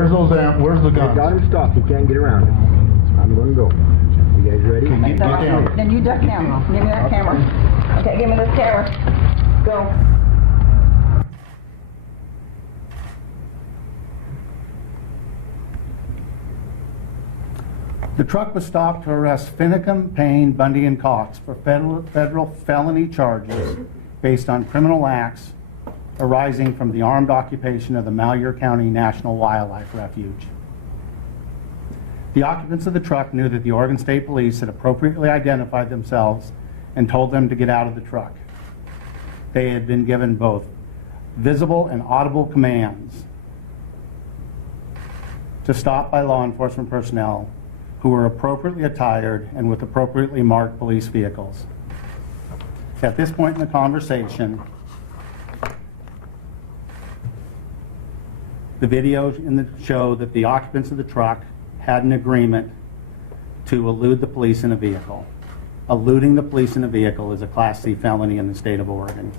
Where's the gun? Got him stopped. He can't get around it. I'm going to go. You guys ready? Get down. Then you duck down. Give me that camera. Okay, give me this camera. Go. The truck was stopped to arrest Finicum, Payne, Bundy, and Cox for federal felony charges based on criminal acts arising from the armed occupation of the Malheur County National Wildlife Refuge. The occupants of the truck knew that the Oregon State Police had appropriately identified themselves and told them to get out of the truck. They had been given both visible and audible commands to stop by law enforcement personnel who were appropriately attired and with appropriately marked police vehicles. At this point in the conversation, the videos show that the occupants of the truck had an agreement to elude the police in a vehicle. Eluding the police in a vehicle is a Class C felony in the state of Oregon.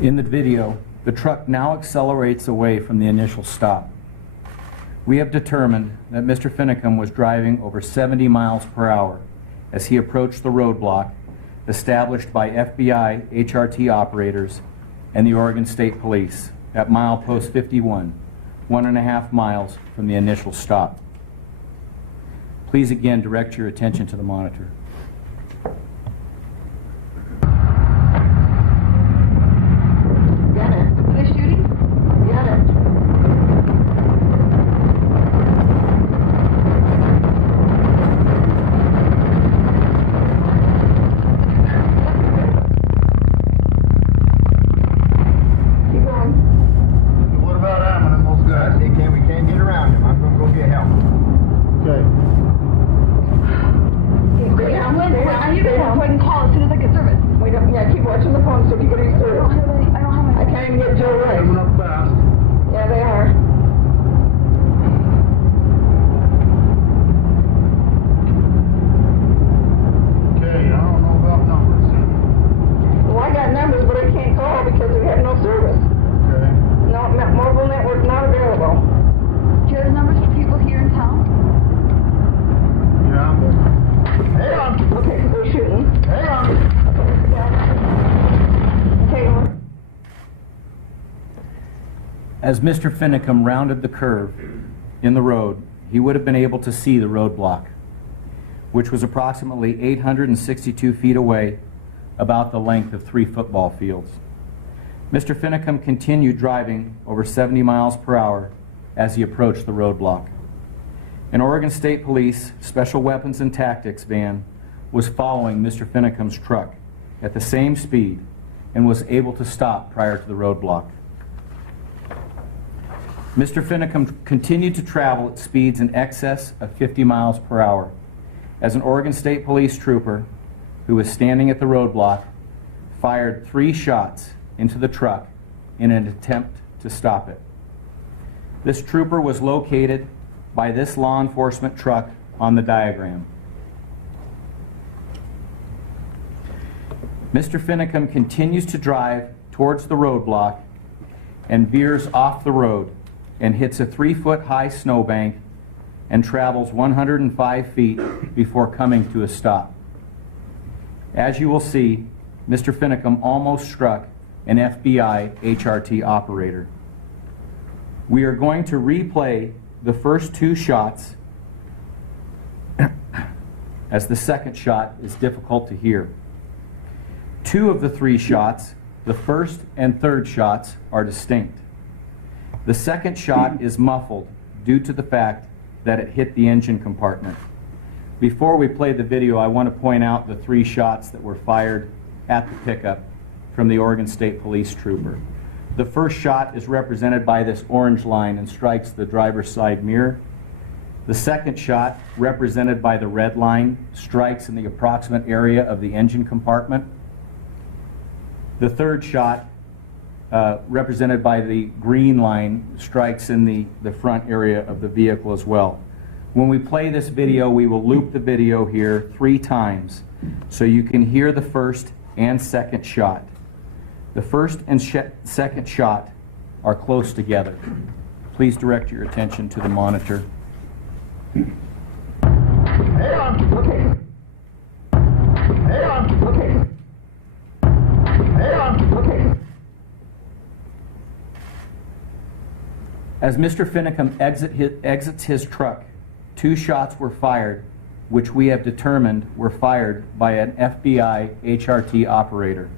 In the video, the truck now accelerates away from the initial stop. We have determined that Mr. Finicum was driving over 70 miles per hour as he approached the roadblock established by FBI HRT operators and the Oregon State Police at milepost 51, 1.5 miles from the initial stop. Please again direct your attention to the monitor. As Mr. Finicum rounded the curve in the road, he would have been able to see the roadblock, which was approximately 862 feet away, about the length of 3 football fields. Mr. Finicum continued driving over 70 miles per hour as he approached the roadblock. An Oregon State Police Special Weapons and Tactics van was following Mr. Finicum's truck at the same speed and was able to stop prior to the roadblock. Mr. Finicum continued to travel at speeds in excess of 50 miles per hour as an Oregon State Police trooper who was standing at the roadblock fired 3 shots into the truck in an attempt to stop it. This trooper was located by this law enforcement truck on the diagram. Mr. Finicum continues to drive towards the roadblock and veers off the road and hits a 3-foot-high snowbank and travels 105 feet before coming to a stop. As you will see, Mr. Finicum almost struck an FBI HRT operator. We are going to replay the first 2 shots as the second shot is difficult to hear. 2 of the 3 shots, the first and third shots, are distinct. The second shot is muffled due to the fact that it hit the engine compartment. Before we play the video, I want to point out the 3 shots that were fired at the pickup from the Oregon State Police trooper. The first shot is represented by this orange line and strikes the driver's side mirror. The second shot, represented by the red line, strikes in the approximate area of the engine compartment. The third shot, represented by the green line, strikes in the front area of the vehicle as well. When we play this video, we will loop the video here 3 times so you can hear the first and second shot. The first and second shot are close together. Please direct your attention to the monitor. Hey on. Okay. Hey on. Okay. Hey on. Okay. As Mr. Finicum exits his truck, 2 shots were fired, which we have determined were fired by an FBI HRT operator.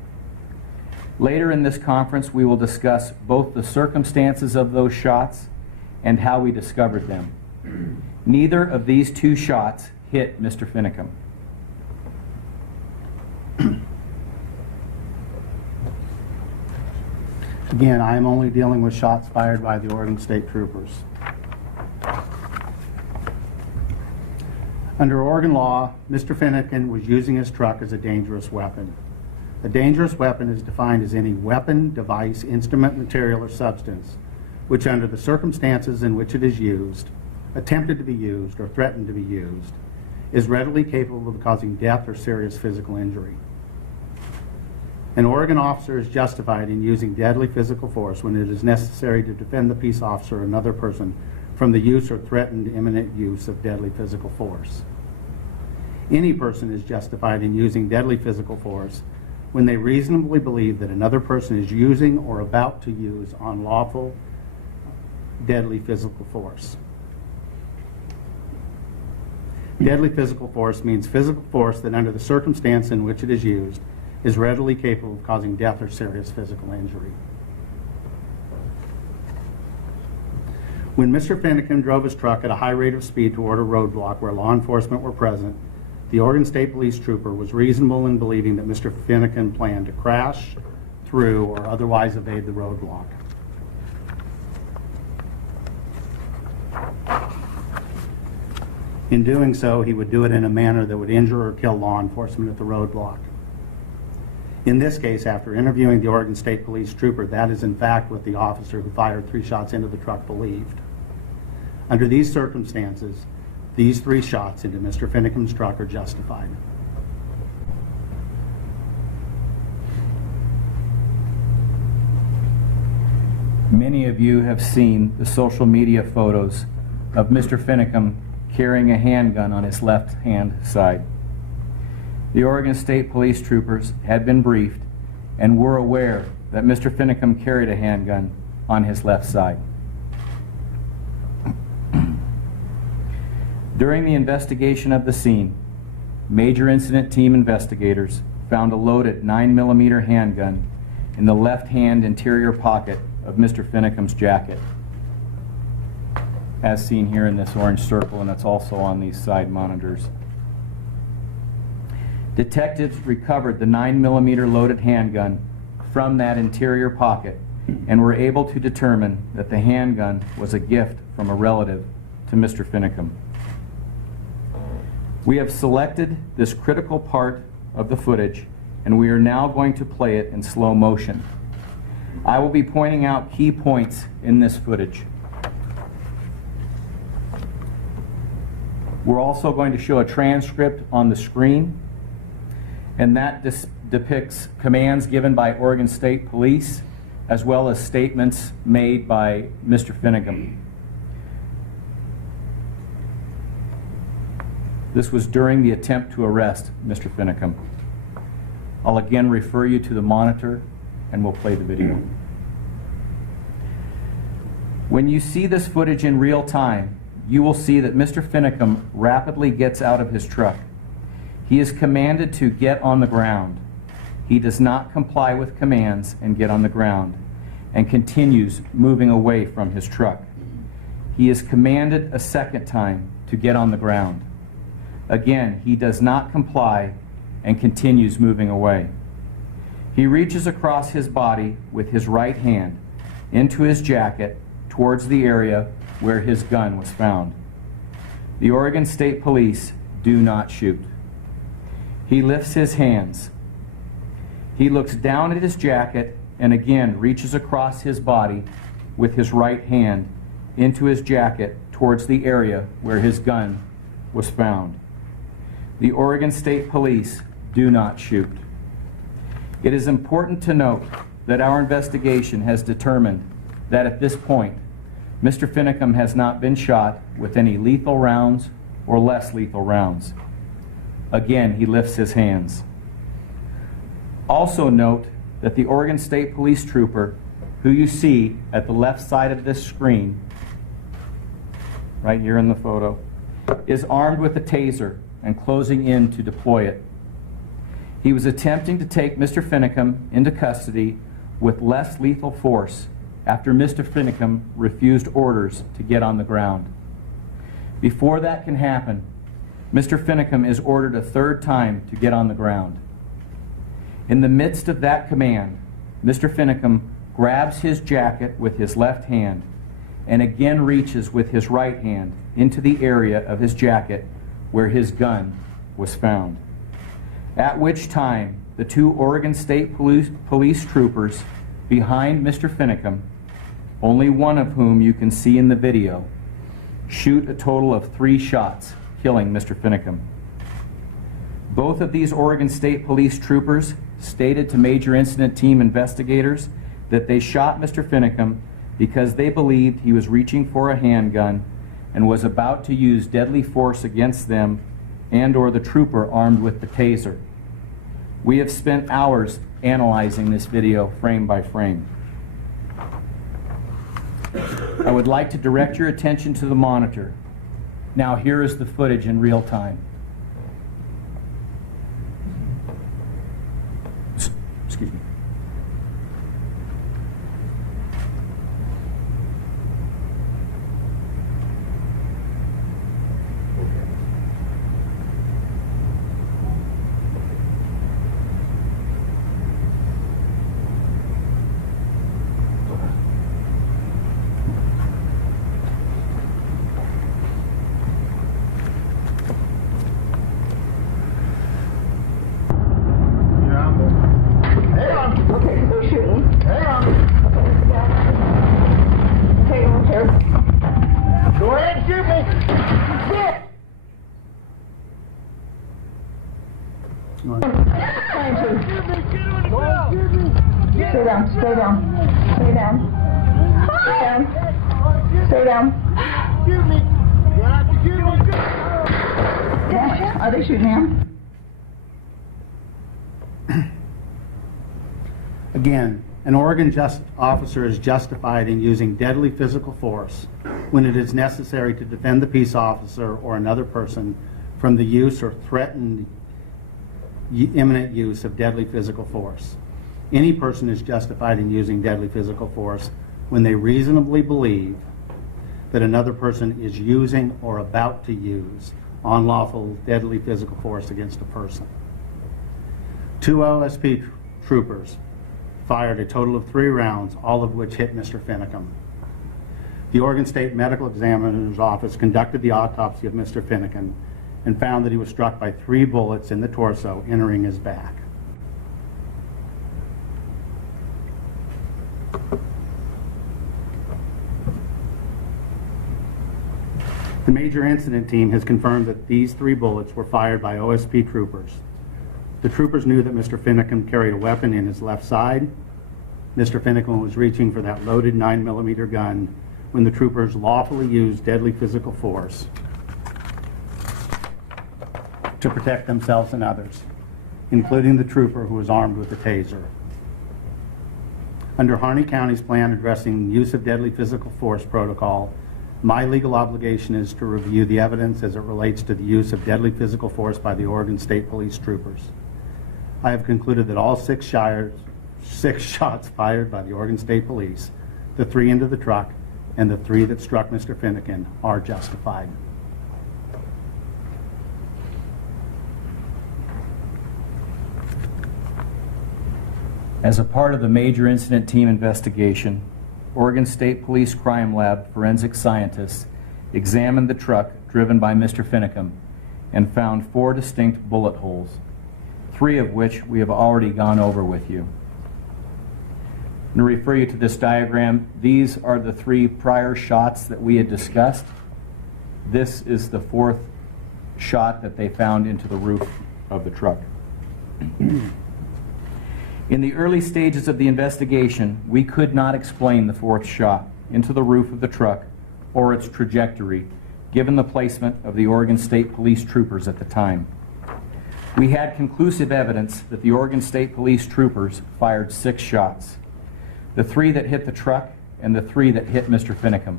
Later in this conference, we will discuss both the circumstances of those shots and how we discovered them. Neither of these 2 shots hit Mr. Finicum. Again, I am only dealing with shots fired by the Oregon State Troopers. Under Oregon law, Mr. Finicum was using his truck as a dangerous weapon. A dangerous weapon is defined as any weapon, device, instrument, material, or substance which, under the circumstances in which it is used, attempted to be used, or threatened to be used, is readily capable of causing death or serious physical injury. An Oregon officer is justified in using deadly physical force when it is necessary to defend the peace officer or another person from the use or threatened imminent use of deadly physical force. Any person is justified in using deadly physical force when they reasonably believe that another person is using or about to use unlawful deadly physical force. Deadly physical force means physical force that, under the circumstance in which it is used, is readily capable of causing death or serious physical injury. When Mr. Finicum drove his truck at a high rate of speed toward a roadblock where law enforcement were present, the Oregon State Police trooper was reasonable in believing that Mr. Finicum planned to crash through or otherwise evade the roadblock. In doing so, he would do it in a manner that would injure or kill law enforcement at the roadblock. In this case, after interviewing the Oregon State Police trooper, that is in fact what the officer who fired 3 shots into the truck believed. Under these circumstances, these 3 shots into Mr. Finicum's truck are justified. Many of you have seen the social media photos of Mr. Finicum carrying a handgun on his left-hand side. The Oregon State Police troopers had been briefed and were aware that Mr. Finicum carried a handgun on his left side. During the investigation of the scene, Major Incident Team investigators found a loaded 9mm handgun in the left-hand interior pocket of Mr. Finicum's jacket, as seen here in this orange circle, and it's also on these side monitors. Detectives recovered the 9mm loaded handgun from that interior pocket and were able to determine that the handgun was a gift from a relative to Mr. Finicum. We have selected this critical part of the footage, and we are now going to play it in slow motion. I will be pointing out key points in this footage. We're also going to show a transcript on the screen, and that depicts commands given by Oregon State Police as well as statements made by Mr. Finicum. This was during the attempt to arrest Mr. Finicum. I'll again refer you to the monitor and we'll play the video. When you see this footage in real time, you will see that Mr. Finicum rapidly gets out of his truck. He is commanded to get on the ground. He does not comply with commands and get on the ground, and continues moving away from his truck. He is commanded a second time to get on the ground. Again, he does not comply and continues moving away. He reaches across his body with his right hand into his jacket towards the area where his gun was found. The Oregon State Police do not shoot. He lifts his hands. He looks down at his jacket and again reaches across his body with his right hand into his jacket towards the area where his gun was found. The Oregon State Police do not shoot. It is important to note that our investigation has determined that at this point, Mr. Finicum has not been shot with any lethal rounds or less lethal rounds. Again, he lifts his hands. Also note that the Oregon State Police trooper, who you see at the left side of this screen, right here in the photo, is armed with a taser and closing in to deploy it. He was attempting to take Mr. Finicum into custody with less lethal force after Mr. Finicum refused orders to get on the ground. Before that can happen, Mr. Finicum is ordered a third time to get on the ground. In the midst of that command, Mr. Finicum grabs his jacket with his left hand and again reaches with his right hand into the area of his jacket where his gun was found. At which time, the two Oregon State Police troopers behind Mr. Finicum, only one of whom you can see in the video, shoot a total of 3 shots, killing Mr. Finicum. Both of these Oregon State Police troopers stated to Major Incident Team investigators that they shot Mr. Finicum because they believed he was reaching for a handgun and was about to use deadly force against them and or the trooper armed with the taser. We have spent hours analyzing this video frame by frame. I would like to direct your attention to the monitor. Now here is the footage in real time. Excuse me. Stay down, stay down, stay down, stay down, stay down. Yeah, are they shooting him? Again, an Oregon officer is justified in using deadly physical force when it is necessary to defend the peace officer or another person from the use or threatened imminent use of deadly physical force. Any person is justified in using deadly physical force when they reasonably believe that another person is using or about to use unlawful deadly physical force against a person. 2 OSP troopers fired a total of 3 rounds, all of which hit Mr. Finicum. The Oregon State Medical Examiner's Office conducted the autopsy of Mr. Finicum and found that he was struck by 3 bullets in the torso, entering his back. The Major Incident Team has confirmed that these 3 bullets were fired by OSP troopers. The troopers knew that Mr. Finicum carried a weapon in his left side. Mr. Finicum was reaching for that loaded 9mm gun when the troopers lawfully used deadly physical force to protect themselves and others, including the trooper who was armed with a taser. Under Harney County's plan addressing use of deadly physical force protocol, my legal obligation is to review the evidence as it relates to the use of deadly physical force by the Oregon State Police troopers. I have concluded that all 6 shots fired by the Oregon State Police, the 3 into the truck, and the 3 that struck Mr. Finicum are justified. As a part of the Major Incident Team investigation, Oregon State Police Crime Lab forensic scientists examined the truck driven by Mr. Finicum and found 4 distinct bullet holes, 3 of which we have already gone over with you. I'm going to refer you to this diagram. These are the 3 prior shots that we had discussed. This is the 4th shot that they found into the roof of the truck. In the early stages of the investigation, we could not explain the fourth shot into the roof of the truck or its trajectory, given the placement of the Oregon State Police troopers at the time. We had conclusive evidence that the Oregon State Police troopers fired 6 shots, the 3 that hit the truck and the 3 that hit Mr. Finicum.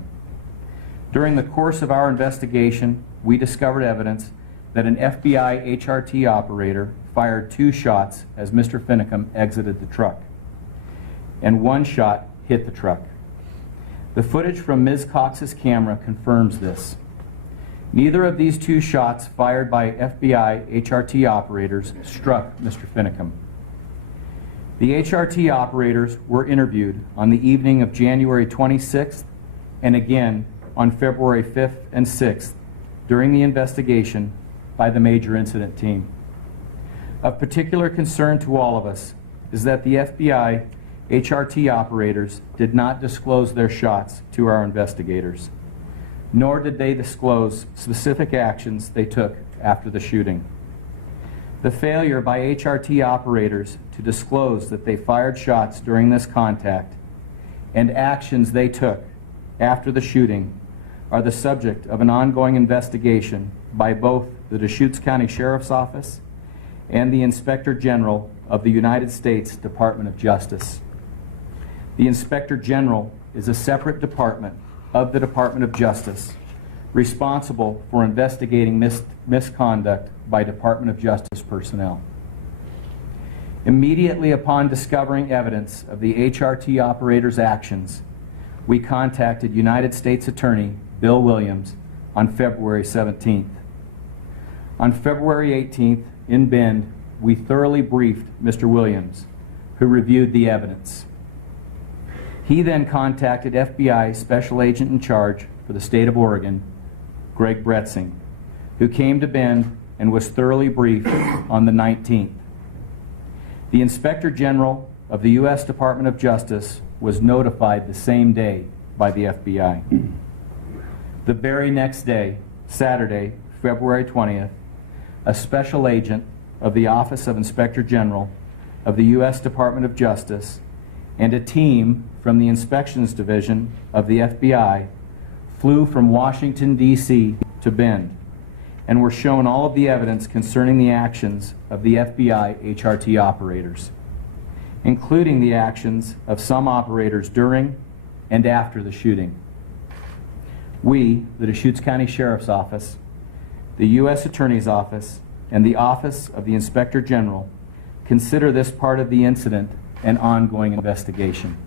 During the course of our investigation, we discovered evidence that an FBI HRT operator fired 2 shots as Mr. Finicum exited the truck, and 1 shot hit the truck. The footage from Ms. Cox's camera confirms this. Neither of these 2 shots fired by FBI HRT operators struck Mr. Finicum. The HRT operators were interviewed on the evening of January 26th and again on February 5th and 6th during the investigation by the Major Incident Team. Of particular concern to all of us is that the FBI HRT operators did not disclose their shots to our investigators, nor did they disclose specific actions they took after the shooting. The failure by HRT operators to disclose that they fired shots during this contact and actions they took after the shooting are the subject of an ongoing investigation by both the Deschutes County Sheriff's Office and the Inspector General of the United States Department of Justice. The Inspector General is a separate department of the Department of Justice responsible for investigating misconduct by Department of Justice personnel. Immediately upon discovering evidence of the HRT operators' actions, we contacted United States Attorney Bill Williams on February 17th. On February 18th, in Bend, we thoroughly briefed Mr. Williams, who reviewed the evidence. He then contacted FBI Special Agent in Charge for the state of Oregon, Greg Bretzing, who came to Bend and was thoroughly briefed on the 19th. The Inspector General of the U.S. Department of Justice was notified the same day by the FBI. The very next day, Saturday, February 20th, a special agent of the Office of Inspector General of the U.S. Department of Justice and a team from the Inspections Division of the FBI flew from Washington, D.C. to Bend and were shown all of the evidence concerning the actions of the FBI HRT operators, including the actions of some operators during and after the shooting. We, the Deschutes County Sheriff's Office, the U.S. Attorney's Office, and the Office of the Inspector General consider this part of the incident an ongoing investigation.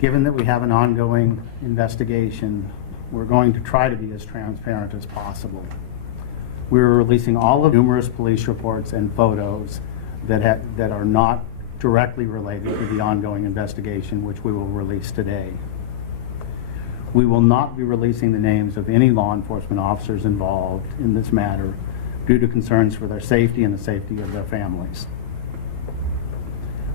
Given that we have an ongoing investigation, we're going to try to be as transparent as possible. We're releasing all of the numerous police reports and photos that are not directly related to the ongoing investigation, which we will release today. We will not be releasing the names of any law enforcement officers involved in this matter due to concerns for their safety and the safety of their families.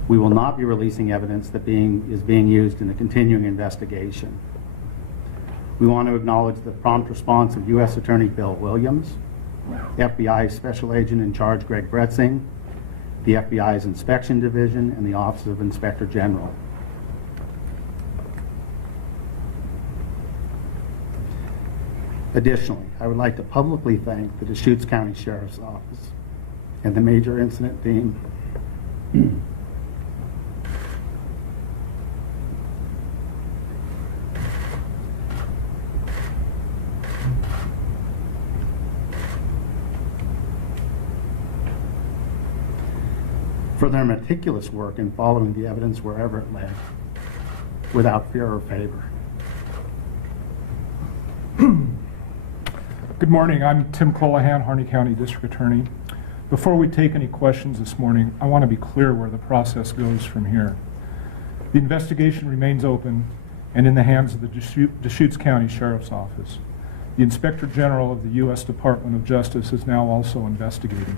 We will not be releasing evidence that is being used in the continuing investigation. We want to acknowledge the prompt response of U.S. Attorney Bill Williams, FBI Special Agent in Charge Greg Bretzing, the FBI's Inspection Division, and the Office of Inspector General. Additionally, I would like to publicly thank the Deschutes County Sheriff's Office and the Major Incident Team for their meticulous work in following the evidence wherever it led, without fear or favor. Good morning. I'm Tim Colohan, Harney County District Attorney. Before we take any questions this morning, I want to be clear where the process goes from here. The investigation remains open and in the hands of the Deschutes County Sheriff's Office. The Inspector General of the U.S. Department of Justice is now also investigating.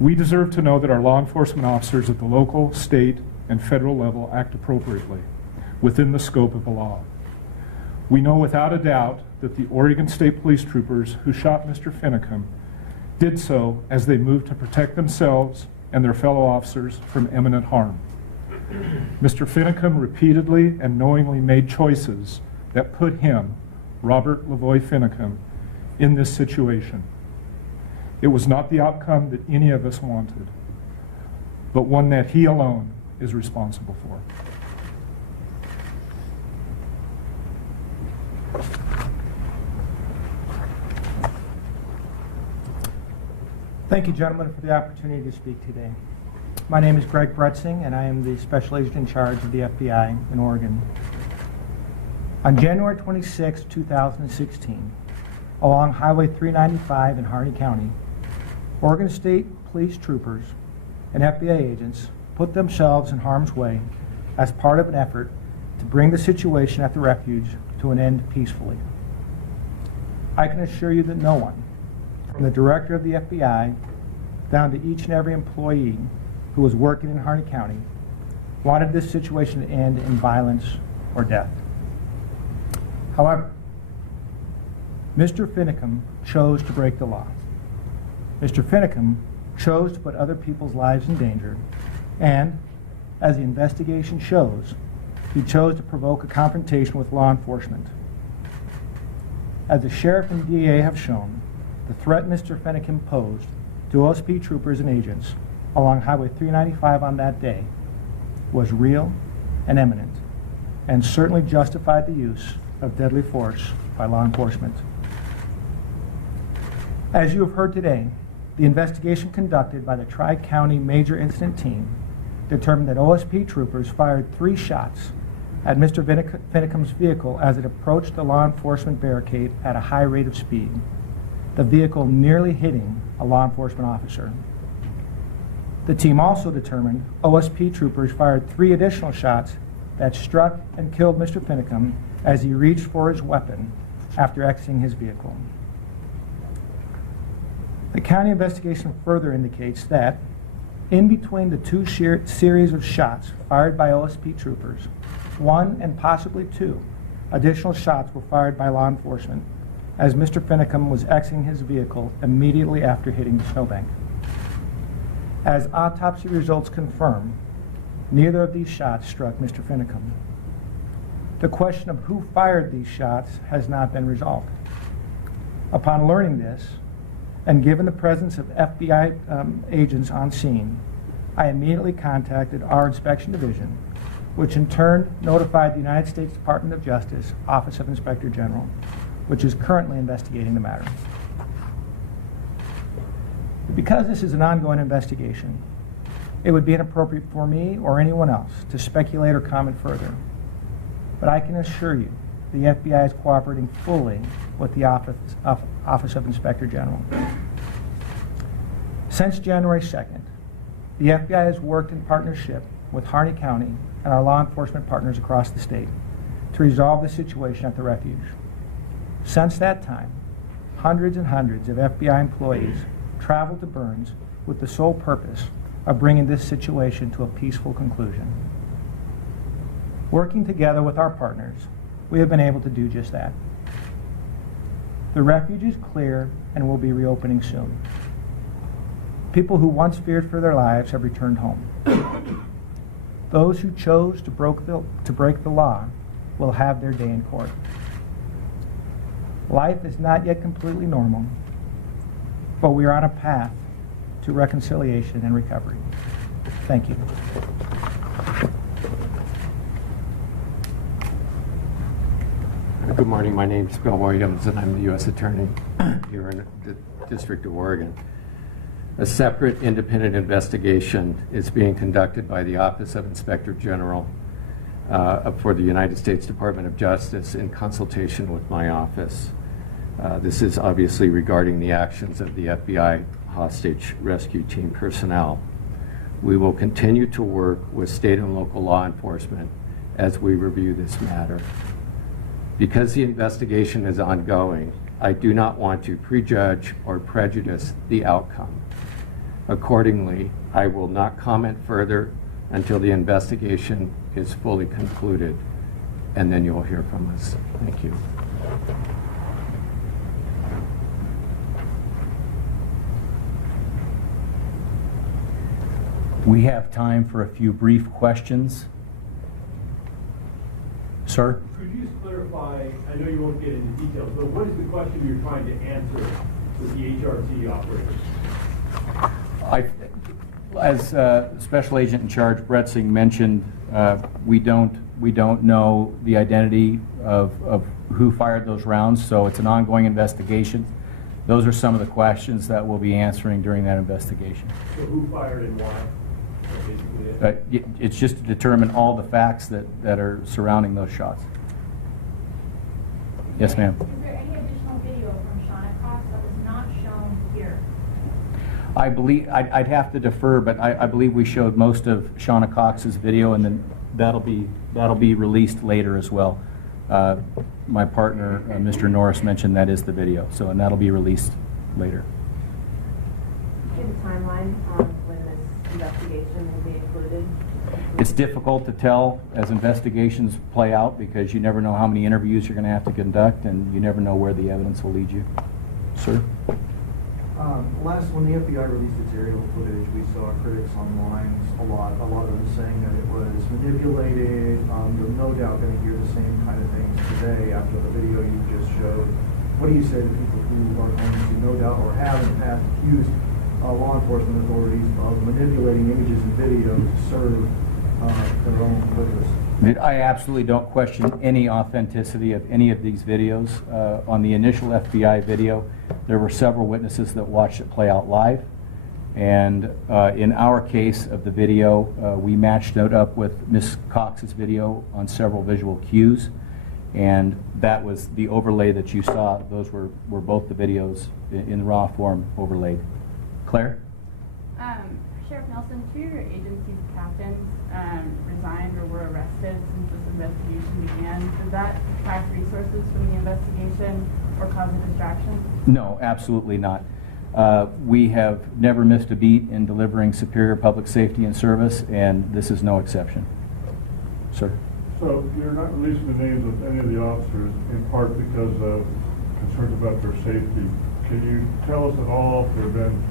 We deserve to know that our law enforcement officers at the local, state, and federal level act appropriately. within the scope of the law. We know without a doubt that the Oregon State Police troopers who shot Mr. Finicum did so as they moved to protect themselves and their fellow officers from imminent harm. Mr. Finicum repeatedly and knowingly made choices that put him, Robert Lavoy Finicum, in this situation. It was not the outcome that any of us wanted, but one that he alone is responsible for. Thank you, gentlemen, for the opportunity to speak today. My name is Greg Bretzing, and I am the Special Agent in charge of the FBI in Oregon. On January 26, 2016, along Highway 395 in Harney County, Oregon State Police troopers and FBI agents put themselves in harm's way as part of an effort to bring the situation at the refuge to an end peacefully. I can assure you that no one, from the director of the FBI down to each and every employee who was working in Harney County, wanted this situation to end in violence or death. However, Mr. Finicum chose to break the law. Mr. Finicum chose to put other people's lives in danger, and, as the investigation shows, he chose to provoke a confrontation with law enforcement. As the sheriff and DA have shown, the threat Mr. Finicum posed to OSP troopers and agents along Highway 395 on that day was real and imminent, and certainly justified the use of deadly force by law enforcement. As you have heard today, the investigation conducted by the Tri-County Major Incident Team determined that OSP troopers fired 3 shots at Mr. Finicum's vehicle as it approached the law enforcement barricade at a high rate of speed, the vehicle nearly hitting a law enforcement officer. The team also determined OSP troopers fired 3 additional shots that struck and killed Mr. Finicum as he reached for his weapon after exiting his vehicle. The county investigation further indicates that in between the 2 series of shots fired by OSP troopers, 1 and possibly 2 additional shots were fired by law enforcement as Mr. Finicum was exiting his vehicle immediately after hitting the snowbank. As autopsy results confirm, neither of these shots struck Mr. Finicum. The question of who fired these shots has not been resolved. Upon learning this, and given the presence of FBI agents on scene, I immediately contacted our inspection division, which in turn notified the United States Department of Justice Office of Inspector General, which is currently investigating the matter. Because this is an ongoing investigation, it would be inappropriate for me or anyone else to speculate or comment further. But I can assure you the FBI is cooperating fully with the Office of Inspector General. Since January 2nd, the FBI has worked in partnership with Harney County and our law enforcement partners across the state to resolve the situation at the refuge. Since that time, hundreds and hundreds of FBI employees traveled to Burns with the sole purpose of bringing this situation to a peaceful conclusion. Working together with our partners, we have been able to do just that. The refuge is clear and will be reopening soon. People who once feared for their lives have returned home. Those who chose to break the law will have their day in court. Life is not yet completely normal, but we are on a path to reconciliation and recovery. Thank you. Good morning. My name is Bill Williams, and I'm the U.S. Attorney here in the District of Oregon. A separate independent investigation is being conducted by the Office of Inspector General for the United States Department of Justice in consultation with my office. This is obviously regarding the actions of the FBI hostage rescue team personnel. We will continue to work with state and local law enforcement as we review this matter. Because the investigation is ongoing, I do not want to prejudge or prejudice the outcome. Accordingly, I will not comment further until the investigation is fully concluded. and then you'll hear from us. Thank you. We have time for a few brief questions. Sir? Could you just clarify, I know you won't get into details, but what is the question you're trying to answer with the HRT operators? As Special Agent in Charge Bretzing mentioned, we don't know the identity of who fired those rounds, so it's an ongoing investigation. Those are some of the questions that we'll be answering during that investigation. So who fired and why? It's just to determine all the facts that are surrounding those shots. Yes, ma'am. Is there any additional video from Shauna Cox that was not shown here? I believe, I'd have to defer, but I believe we showed most of Shauna Cox's video, and then that'll be released later as well. My partner, Mr. Norris, mentioned that is the video, so, and that'll be released later. Do you have a timeline on when this investigation will be included? It's difficult to tell as investigations play out because you never know how many interviews you're going to have to conduct, and you never know where the evidence will lead you. Sir? Last, when the FBI released its aerial footage, we saw critics online, a lot of them saying that it was manipulated. You're no doubt going to hear the same kind of things today after the video you just showed. What do you say to people who are going to no doubt or have in the past accused law enforcement authorities of manipulating images and video to serve their own purpose? I absolutely don't question any authenticity of any of these videos. On the initial FBI video, there were several witnesses that watched it play out live. And in our case of the video, we matched it up with Ms. Cox's video on several visual cues. And that was the overlay that you saw. Those were both the videos in raw form overlaid. Claire? Sheriff Nelson, two of your agency's captains resigned or were arrested since this investigation began. Does that detract resources from the investigation or cause a distraction? No, absolutely not. We have never missed a beat in delivering superior public safety and service, and this is no exception. Sir? So you're not releasing the names of any of the officers in part because of concerns about their safety. Can you tell us at all if there have been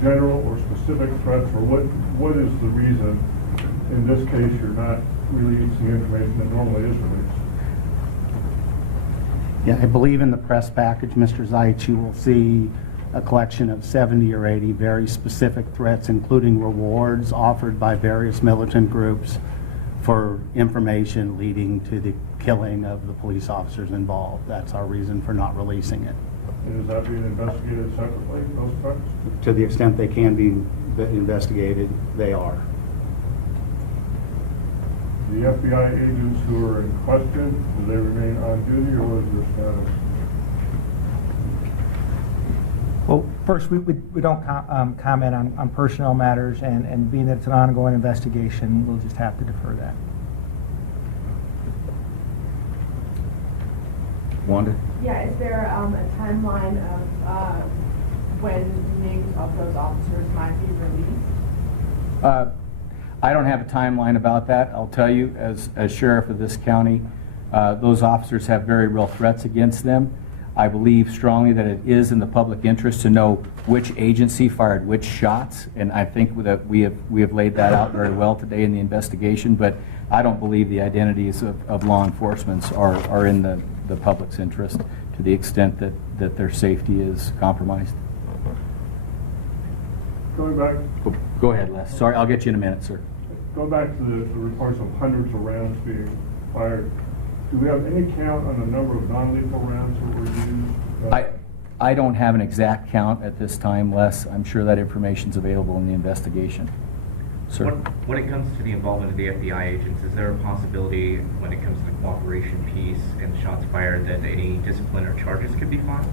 general or specific threats, or what is the reason in this case you're not releasing information that normally is released? Yeah, I believe in the press package, Mr. Zeitz, you will see a collection of 70 or 80 very specific threats, including rewards offered by various militant groups for information leading to the killing of the police officers involved. That's our reason for not releasing it. And is that being investigated separately, those threats? To the extent they can be investigated, they are. The FBI agents who are in question, do they remain on duty, or what is their status? Well, first, we don't comment on personnel matters, and being that it's an ongoing investigation, we'll just have to defer that. Wanda? Yeah, is there a timeline of when names of those officers might be released? I don't have a timeline about that. I'll tell you, as sheriff of this county, those officers have very real threats against them. I believe strongly that it is in the public interest to know which agency fired which shots, and I think that we have laid that out very well today in the investigation, but I don't believe the identities of law enforcement are in the public's interest to the extent that their safety is compromised. Going back, Go ahead, Les. Sorry, I'll get you in a minute, sir. going back to the reports of hundreds of rounds being fired, do we have any count on the number of non-lethal rounds that were used? I don't have an exact count at this time, Les. I'm sure that information's available in the investigation. Sir? When it comes to the involvement of the FBI agents, is there a possibility when it comes to the cooperation piece and shots fired that any discipline or charges could be filed?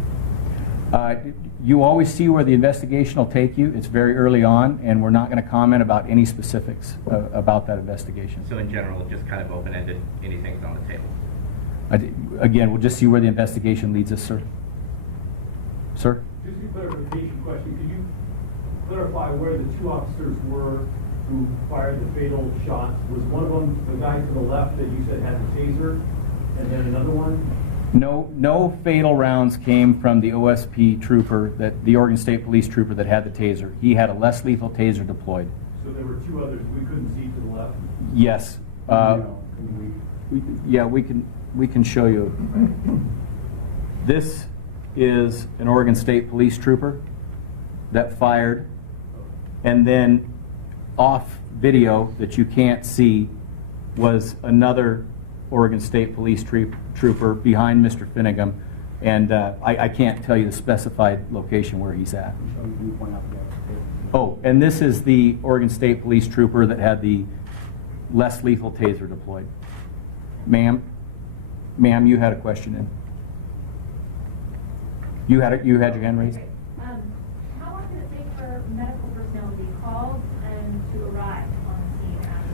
You always see where the investigation will take you. It's very early on, and we're not going to comment about any specifics about that investigation. So in general, just kind of open-ended, anything's on the table? Again, we'll just see where the investigation leads us, sir. Sir? Just a clarification question. Could you clarify where the two officers were who fired the fatal shots? Was one of them the guy to the left that you said had the taser? And then another one? No fatal rounds came from the OSP trooper, the Oregon State Police trooper that had the taser. He had a less lethal taser deployed. So there were two others we couldn't see to the left? Yes. Yeah, we can show you. This is an Oregon State Police trooper that fired, and then off video that you can't see was another Oregon State Police trooper behind Mr. Finicum, and I can't tell you the specified location where he's at. Oh, and this is the Oregon State Police trooper that had the less lethal taser deployed. Ma'am, you had a question in. You had your hand raised? How long did it take for medical personnel to be called and to arrive on the scene after?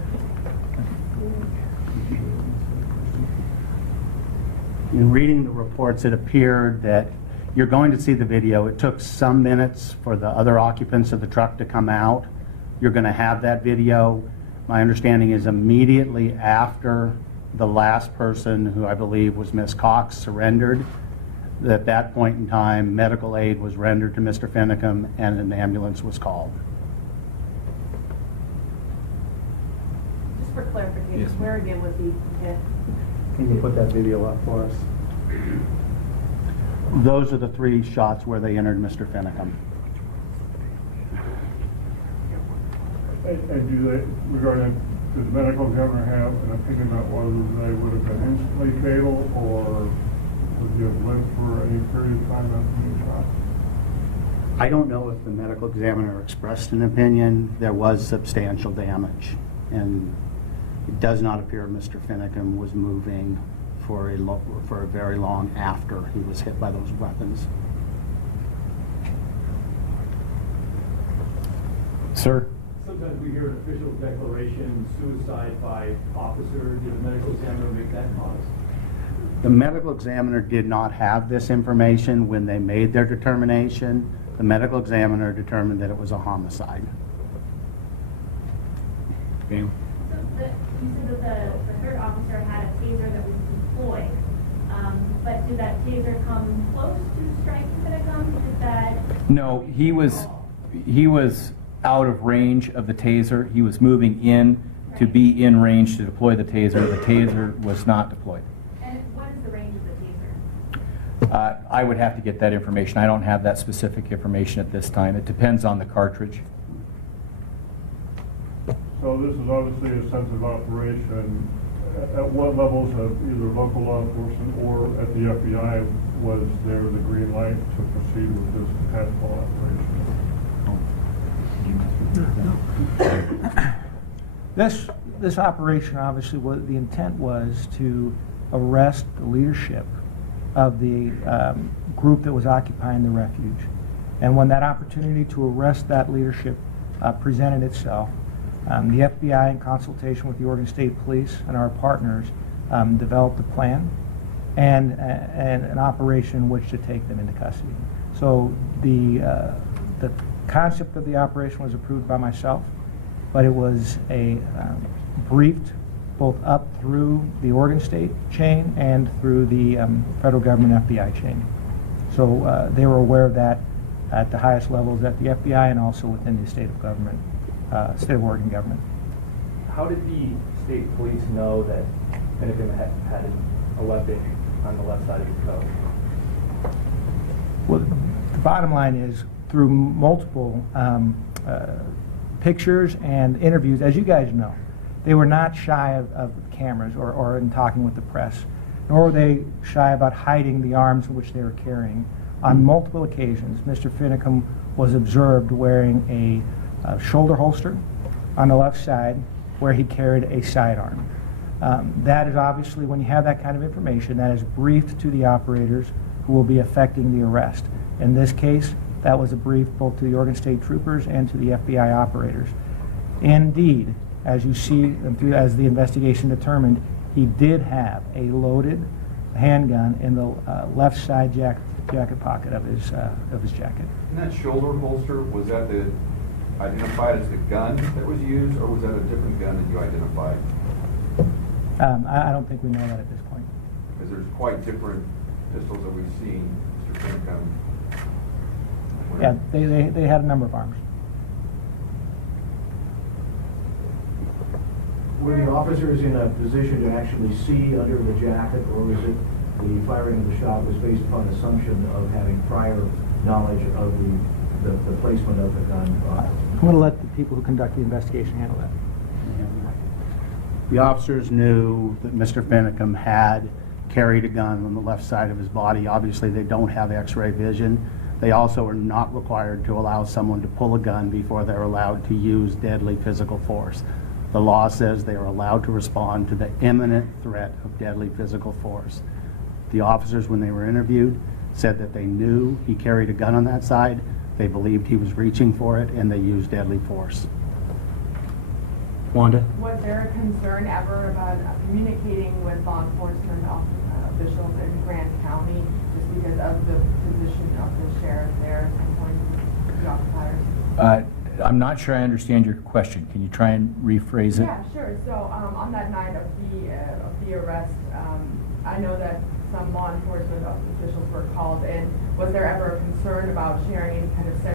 In reading the reports, it appeared that you're going to see the video. It took some minutes for the other occupants of the truck to come out. You're going to have that video. My understanding is immediately after the last person, who I believe was Miss Cox, surrendered. At that point in time, medical aid was rendered to Mr. Finicum and an ambulance was called. Just for clarification, yes, where again was he hit? Can you put that video up for us? Those are the three shots where they entered Mr. Finicum. And do they, regarding, does the medical examiner have an opinion about whether they would have been instantly fatal or would you have lived for any period of time after being shot? I don't know if the medical examiner expressed an opinion. There was substantial damage, and it does not appear Mr. Finicum was moving for a very long after he was hit by those weapons. Sir? Sometimes we hear an official declaration, suicide by officer. Did the medical examiner make that cause? The medical examiner did not have this information when they made their determination. The medical examiner determined that it was a homicide. Okay. So you said that the third officer had a taser that was deployed, but did that taser come close to striking Finicum? Did that? No, he was out of range of the taser. He was moving in to be in range to deploy the taser. The taser was not deployed. And what is the range of the taser? I would have to get that information. I don't have that specific information at this time. It depends on the cartridge. So this is obviously a sensitive operation. At what levels of either local law enforcement or at the FBI was there the green light to proceed with this tactical operation? This operation, obviously, what the intent was to arrest the leadership of the group that was occupying the refuge. And when that opportunity to arrest that leadership presented itself, the FBI, in consultation with the Oregon State Police and our partners, developed a plan and an operation in which to take them into custody. So the concept of the operation was approved by myself, but it was briefed both up through the Oregon State chain and through the federal government FBI chain. So they were aware of that at the highest levels at the FBI and also within the state of government, state of Oregon government. How did the state police know that Finicum had a weapon on the left side of his coat? Well, the bottom line is, through multiple pictures and interviews, as you guys know, they were not shy of cameras or in talking with the press, nor were they shy about hiding the arms which they were carrying. On multiple occasions, Mr. Finicum was observed wearing a shoulder holster on the left side where he carried a sidearm. That is obviously, when you have that kind of information, that is briefed to the operators who will be effecting the arrest. In this case, that was a brief both to the Oregon State troopers and to the FBI operators. Indeed, as you see, as the investigation determined, he did have a loaded handgun in the left side jacket pocket of his jacket. And that shoulder holster, was that identified as the gun that was used, or was that a different gun that you identified? I don't think we know that at this point. Because there's quite different pistols that we've seen, Mr. Finicum. Yeah, they had a number of arms. Were the officers in a position to actually see under the jacket, or was it the firing of the shot was based upon assumption of having prior knowledge of the placement of the gun? I'm going to let the people who conduct the investigation handle that. The officers knew that Mr. Finicum had carried a gun on the left side of his body. Obviously, they don't have X-ray vision. They also are not required to allow someone to pull a gun before they're allowed to use deadly physical force. The law says they are allowed to respond to the imminent threat of deadly physical force. The officers, when they were interviewed, said that they knew he carried a gun on that side, they believed he was reaching for it, and they used deadly force. Wanda? Was there a concern ever about communicating with law enforcement officials in Grant County just because of the position of the sheriff there and pointing the occupiers? I'm not sure I understand your question. Can you try and rephrase it? Yeah, sure. So on that night of the arrest, I know that some law enforcement officials were called in. Was there ever a concern about sharing any kind of